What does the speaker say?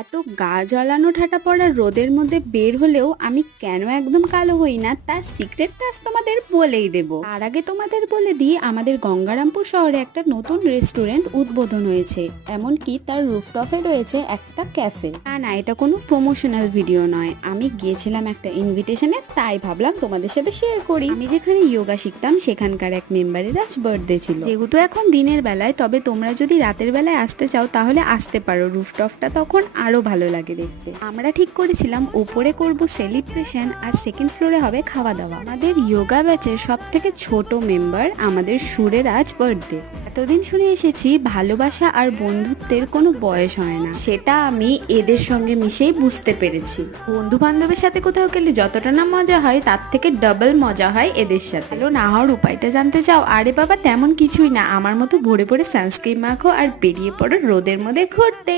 এত গা জ্বলানো ঠাটা পড়া রোদের মধ্যে বের হলেও আমি কেন একদম কালো হই না তার সিক্রেটটা আজ তোমাদের বলেই দেব। তার আগে তোমাদের বলে দিই, আমাদের গঙ্গারামপুর শহরে একটা নতুন রেস্টুরেন্ট উদ্বোধন হয়েছে, এমনকি তার রুফটপে রয়েছে একটা ক্যাফে। না, এটা কোনো প্রমোশনাল ভিডিও নয়, আমি গিয়েছিলাম একটা ইনভিটেশনে, তাই ভাবলাম তোমাদের সাথে শেয়ার করি। আমি যেখানে যোগা শিখতাম সেখানকার এক মেম্বারের আজ বার্থডে ছিল। যেহেতু এখন দিনের বেলায়, তবে তোমরা যদি রাতের বেলায় আসতে চাও তাহলে আসতে পারো, রুফটপটা তখন আরো ভালো লাগে দেখতে। আমরা ঠিক করেছিলাম উপরে করব সেলিব্রেশন আর সেকেন্ড ফ্লোরে হবে খাওয়া দাওয়া। আমাদের যোগা ব্যাচের সব থেকে ছোট মেম্বার আমাদের সুরের আজ বার্থডে। এতদিন শুনে এসেছি ভালোবাসা আর বন্ধুত্বের কোনো বয়স হয় না, সেটা আমি এদের সঙ্গে মিশেই বুঝতে পেরেছি। বন্ধু বান্ধবের সাথে কোথাও গেলে যতটা না মজা হয় তার থেকে ডাবল মজা হয় এদের সাথে। হ্যালো, না হওয়ার উপায়টা জানতে চাও? আরে বাবা, তেমন কিছুই না, আমার মতো ভরে ভরে সানস্ক্রিন মাখো আর বেরিয়ে পড়ো রোদের মধ্যে ঘুরতে।